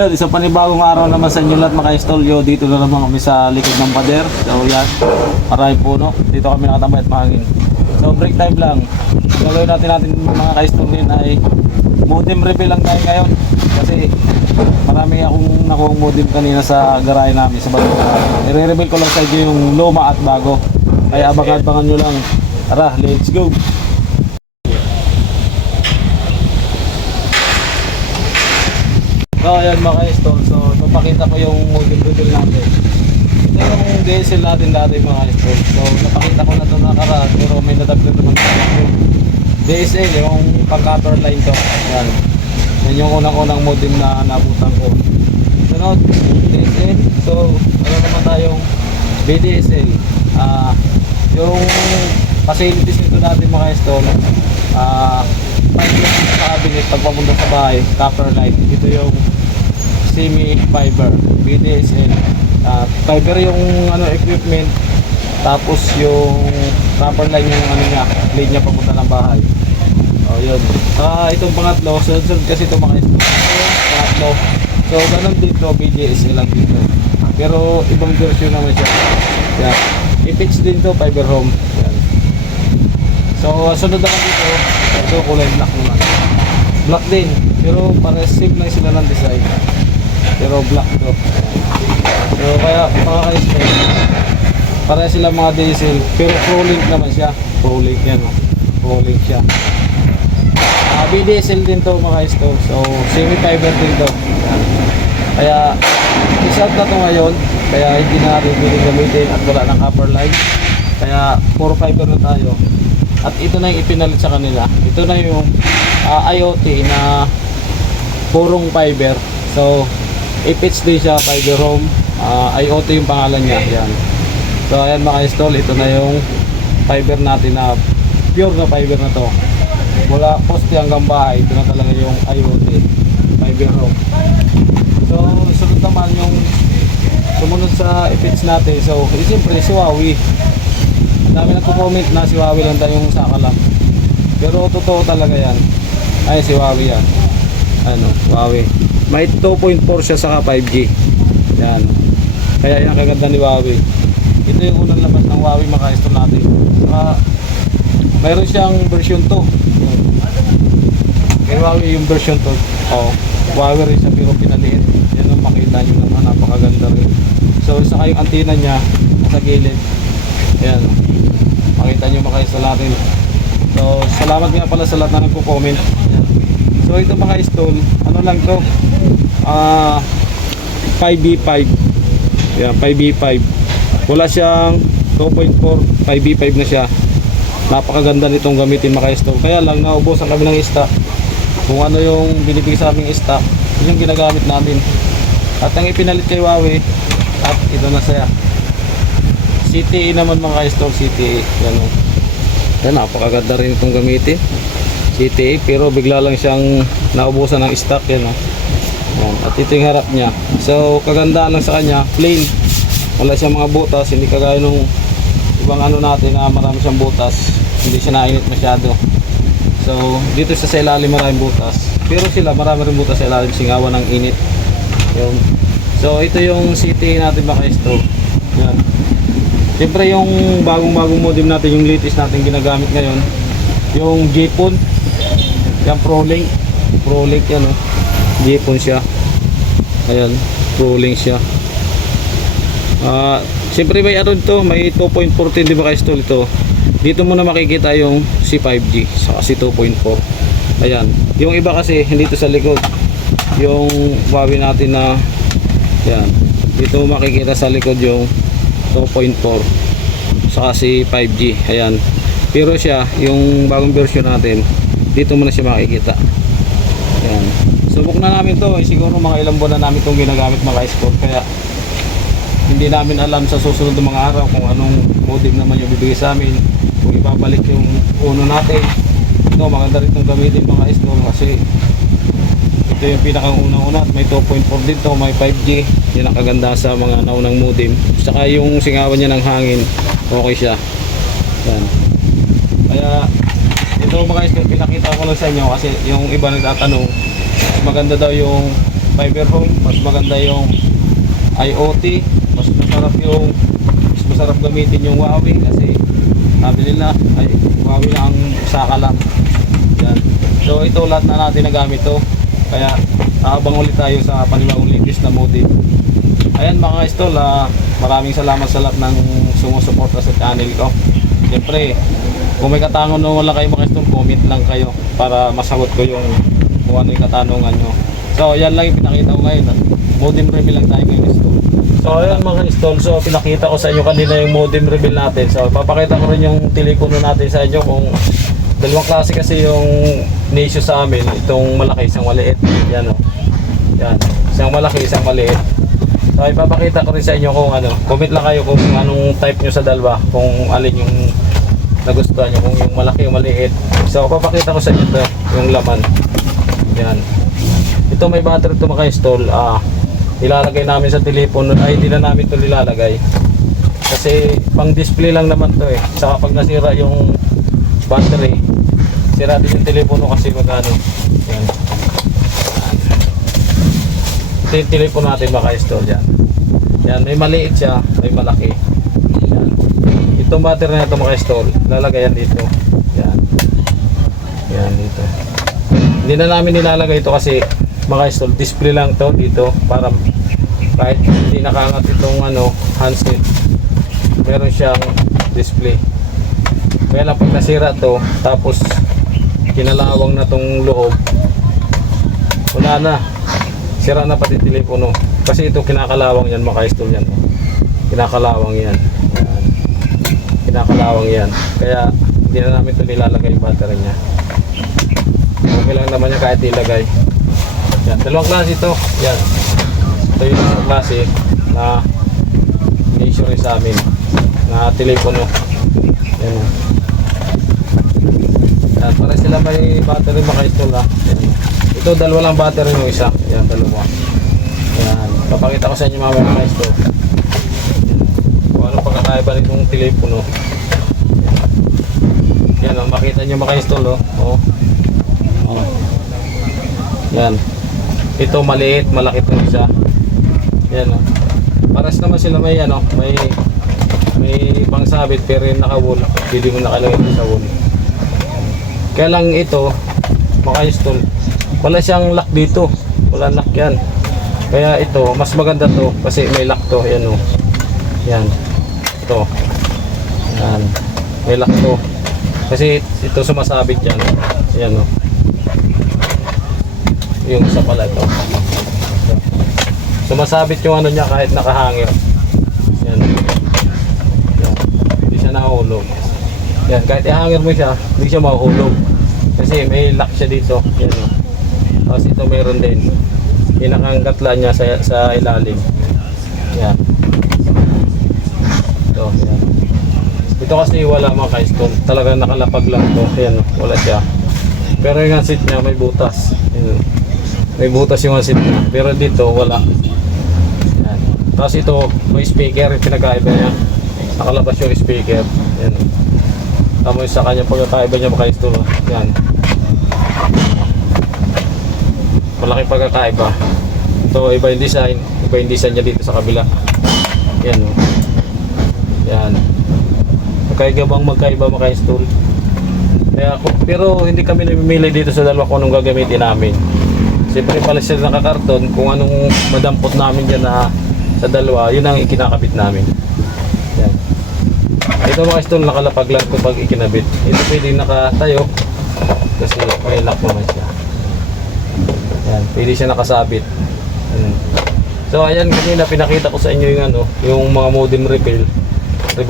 Yun, isang panibagong araw naman sa inyo lahat mga ka-installyo. Dito na naman kami sa likod ng pader. So yan, marami puno. Dito kami nakatambay at mahangin. So break time lang. Gagawin natin mga ka-installyo ay modem reveal lang tayo ngayon. Kasi marami akong nakuha modem kanina sa garahe namin sa bago. I-reveal ko lang sa inyo yung luma at bago. Kaya abangan nyo lang. Tara, let's go! So ayan mga ka-install, so napakita ko yung modem reveal natin. Ito yung DSL natin dati mga ka-install. So napakita ko na ito nakaraan, pero may nadagdag naman yung DSL, yung pang-copper line to. Ayan. Yan yung unang-unang modem na nabutan ko. Sunod, DSL. So ano naman tayong BDSL. Yung facilities nito natin mga ka-install, sa cabinet pag papunta sa bahay, copper line. Ito yung semi-fiber, BDSL. Fiber yung equipment, tapos yung copper line yung linya papunta ng bahay. Yun. Itong pangatlo, sunod-sunod kasi ito mga pangatlo. So ganun dito, BDSL lang dito. Pero ibang version naman siya. Yan. I-pitch din to, fiber home. Yan. So sunod naman dito, ito kulay black naman. Black din, pero para same lang sila ng design. Pero black to. So kaya mga ka-install, para sila mga diesel, pero ProLink naman siya. ProLink yan, ProLink siya. BDSL din to mga ka-install. So semi-fiber din to. Yan. Kaya isa-out na to ngayon, kaya hindi na natin gamitin at wala ng copper line. Kaya puro fiber na tayo. At ito na yung ipinalit sa kanila. Ito na yung IoT na purong fiber. So i-pitch din siya, fiber home. IoT yung pangalan niya. Yan. So ayan mga install, ito na yung fiber natin na pure na fiber na to. Mula poste hanggang bahay, ito na talaga yung IoT fiber home. So sunod naman yung sumunod sa i-pitch natin. So siyempre si Huawei. Ang dami nagko-comment na si Huawei lang tayong saka lang. Pero totoo talaga yan. Ay, si Huawei yan. Huawei. May 2.4 siya saka 5G. Yan. Kaya yan kaganda ni Huawei. Ito yung unang labas ng Huawei mga ka-install natin. Saka mayroon siyang version 2. Kay Huawei yung version 2. Huawei rin siya pero pinaliit. Yan ang makita nyo naman. Napakaganda rin. So, saka yung antenna niya sa gilid. Ayan, makita nyo mga ka-install natin. So salamat nga pala sa lahat na nagko-comment. So ito mga install, ano lang to, 5B5. Ayan, 5B5. Wala siyang 2.4, 5B5 na siya. Napakaganda nitong gamitin mga ka-install. Kaya lang naubusan kami ng stock. Kung ano yung binibigay sa aming stock, yun yung ginagamit natin. At ang ipinalit kay Huawei, at ito na siya. CTE naman mga ka-install, CTE. Yan, napakaganda rin itong gamitin. CTE, pero bigla lang siyang naubusan ng stock. Yan. At ito yung harap niya. So, kagandaan lang sa kanya, plain. Wala siyang mga butas, hindi kagaya nung ibang natin na marami siyang butas. Hindi siya nainit masyado. So, dito sa ilalim maraming butas. Pero sila, marami rin butas sa ilalim, singawan ng init. Yan. So, ito yung CTE natin mga ka-install. Yan. Siyempre yung bagong modem natin, yung latest natin ginagamit ngayon, yung JPON, yung ProLink yan, JPON siya. Ayan, ProLink siya. Siyempre may to, may 2.14, di ba ka-install ito. Dito mo na makikita yung si 5G saka si 2.4. Ayan, yung iba kasi hindi ito sa likod. Yung Huawei natin na yan, dito mo makikita sa likod yung 2.4 saka si 5G. Ayan, pero siya yung bagong version natin, dito mo na siya makikita. Ayan, subok na namin to, siguro mga ilang buwan na namin itong ginagamit mga ka-install. Kaya hindi namin alam sa susunod ng mga araw kung anong modem naman yung bibigay sa amin, kung ibabalik yung uno natin. Ito maganda rin itong gamitin mga ka-install kasi ito yung pinakang unang-una. May 2.4 dito, may 5G. Yan ang kaganda sa mga naunang modem. Saka yung singawan niya ng hangin, okay siya. Yan. Kaya ito mga ka-install, pinakita ko lang sa inyo kasi yung iba nagtatanong maganda daw yung fiber home, mas maganda yung IoT, mas masarap gamitin yung Huawei kasi sabi nila ay Huawei ang saka lang. Yan. So ito lahat na natin nagamit to. Kaya aabang ulit tayo sa panibagong latest na modem. Ayan mga idol, maraming salamat sa lahat ng sumusuporta sa channel ko. Siyempre, kung may katanungan wala kayo mga idol, comment lang kayo para masagot ko yung kung ano yung katanungan nyo. So yan lang yung pinakita ko ngayon. Modem reveal lang tayo ngayon idol. So ayan mga idol, so pinakita ko sa inyo kanina yung modem reveal natin. So papakita ko rin yung telepono natin sa inyo kung dalawang klase kasi yung issue sa amin. Itong malaki, isang maliit. Yan o. Yan. Isang malaki, isang maliit. So ipapakita ko rin sa inyo kung ano. Comment lang kayo kung anong type nyo sa dalawa. Kung alin yung nagustuhan nyo. Kung yung malaki o maliit. So papakita ko sa inyo ito, yung laman. Yan. Ito may battery ito maka-install. Ilalagay namin sa telepono. Ay hindi na namin ito nilalagay. Kasi pang display lang naman to eh. Saka pag nasira yung battery, sira din yung telepono kasi magano. Yan. Ito yung telepono natin maka-install yan. Yan, may maliit siya, may malaki. Yan. Itong battery na ito maka-install, lalagay yan dito. Yan. Yan dito. Hindi na namin nilalagay ito kasi maka-install, display lang to dito para kahit hindi nakaangat itong ano, handset, meron siyang display. Kaya lang pag nasira to, tapos kinalawang na tong loob, wala na, sira na pati telepono kasi ito kinakalawang yan, maka-install yan, kinakalawang yan, kinakalawang yan, kaya hindi na namin ito nilalagay yung battery nya. Okay lang naman yan kahit ilagay. Yan, dalawang klase ito. Yan, ito yung dalawang klase na issue rin sa amin na telepono. Yan o. Yan, para sila may battery maka-install ha. Yan. Ito dalawa lang battery yung isa. Yan, dalawa. Yan, papakita ko sa inyo mamaya maka-install. Kung ano pagkakaiba nitong telepono. Yan o, makita nyo maka-install o. O. O. Yan. Ito maliit, malaki itong isa. Yan o. Paras naman sila may ano, may pangsabit pero yung naka-wool, hindi mo nakalagay sa wool. Kaya lang ito, maka-install, wala siyang lock dito, wala lock yan. Kaya ito, mas maganda to kasi may lock to, yan o. Yan. Ito. Yan. May lock to. Kasi ito sumasabit yan. Yan o. Yung isa pala ito. Sumasabit yung ano niya kahit nakahangir. Yan. Yan. Hindi siya nahulog. Yan, kahit ihangir mo siya, hindi siya mahuhulog. Kasi may lock siya dito. Yan o. Tapos ito mayroon din. Pinakanggatla niya sa ilalim. Yan. Ito, yan. Ito kasi wala maka-install. Talagang nakalapag lang to. Yan o, wala siya. Pero yung handset niya may butas. Yan. May butas yung handset niya. Pero dito wala. Yan. Tapos ito, may speaker, yung pinakaiba niya. Nakalabas yung speaker. Yan. Tapos sa kanya pagkakaiba niya maka-install. Yan. Malaki pagkakaiba. Ito, iba yung design. Iba yung design niya dito sa kabila. Yan. Yan. Magkaiba maka-install. Kaya, pero hindi kami namimili dito sa dalawa kung anong gagamitin namin. Siyempre pala sila nakakarton kung anong madampot namin dyan na sa dalawa, yun ang ikinakabit namin. Yan. Ito mga stone nakalapag lang kung pag ikinabit. Ito pwede nakatayo kasi may lock naman siya. Yan, pwede siya nakasabit. So ayan, kanina pinakita ko sa inyo yung ano, yung mga modem reveal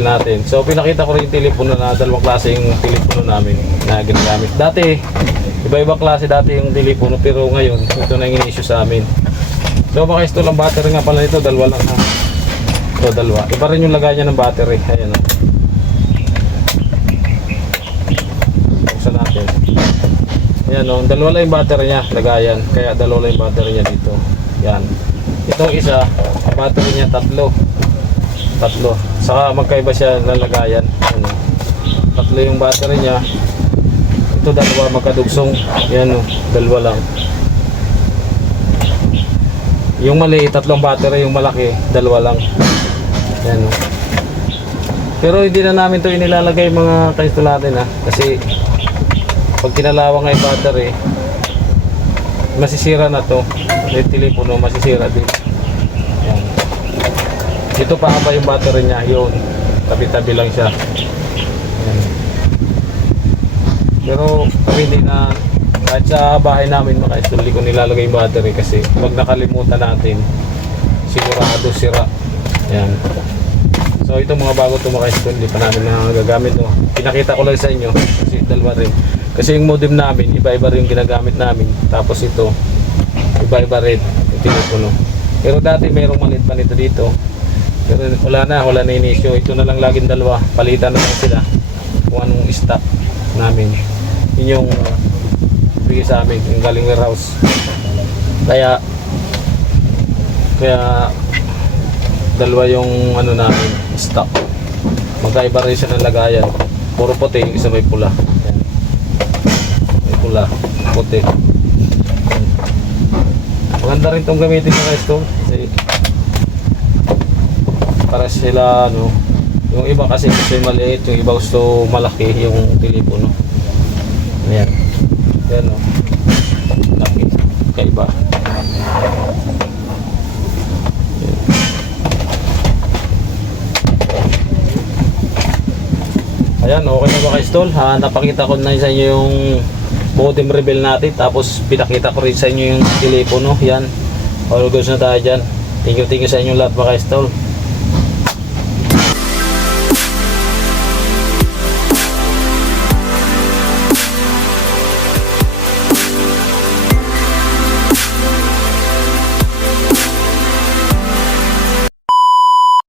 natin. So pinakita ko rin yung telepono na dalawang klase yung telepono namin na ginagamit. Dati iba-iba klase dati yung telepono pero ngayon ito na yung issue sa amin. So maka-install ang battery nga pala nito, dalawa lang ha. So dalawa. Iba rin yung lagay niya ng battery. Ayan o. Buksan natin. Ayan o, dalawa lang yung battery niya, lagayan. Kaya dalawa lang yung battery niya dito. Yan. Itong isa, battery niya tatlo. Saka magkaiba siya ng lagayan. Ano. Tatlo yung battery niya. Ito dalawa magkadugsong. Yan o, dalawa lang. Yung mali, 3 battery, yung malaki, 2 lang. Yan o. Pero hindi na namin to inilalagay mga kaistol natin ha. Kasi pag kinalawang nga yung battery, masisira na to. Yung telepono, masisira din. Yan. Ito pa ba yung battery niya? Yun. Tabi-tabi lang siya. Yan. Pero kami hindi na, kahit sa bahay namin mga kaistol, hindi ko nilalagay yung battery kasi pag nakalimutan natin, sigurado sira. Yan. So ito mga bago ito mga kaistol, hindi pa namin nagagamit no. Pinakita ko lang sa inyo kasi 2 rin. Kasi yung modem namin, iba-iba rin yung ginagamit namin. Tapos ito, iba-iba rin yung telepono. Pero dati mayroong maliit pa nito dito. Pero wala na yung issue. Ito na lang laging 2. Palitan na lang sila kung anong stock namin. Yun yung bigay sa amin, yung galing warehouse. Kaya 2 yung ano namin, stock. Magkaiba rin siya ng lagayan. Puro puti, yung isa may pula. Yan. May pula, puti. Yan. Maganda rin itong gamitin ng resto. Kasi para sila ano, yung iba kasi gusto yung maliit, yung iba gusto malaki yung telepono. Ayan. Ayan o. Laki. Kaiba. Ayan, okay na ba ka-install? Napakita ko na sa inyo yung modem reveal natin. Tapos pinakita ko rin sa inyo yung telepono. Yan. All goes na tayo dyan. Thank you sa inyo lahat mga ka-install.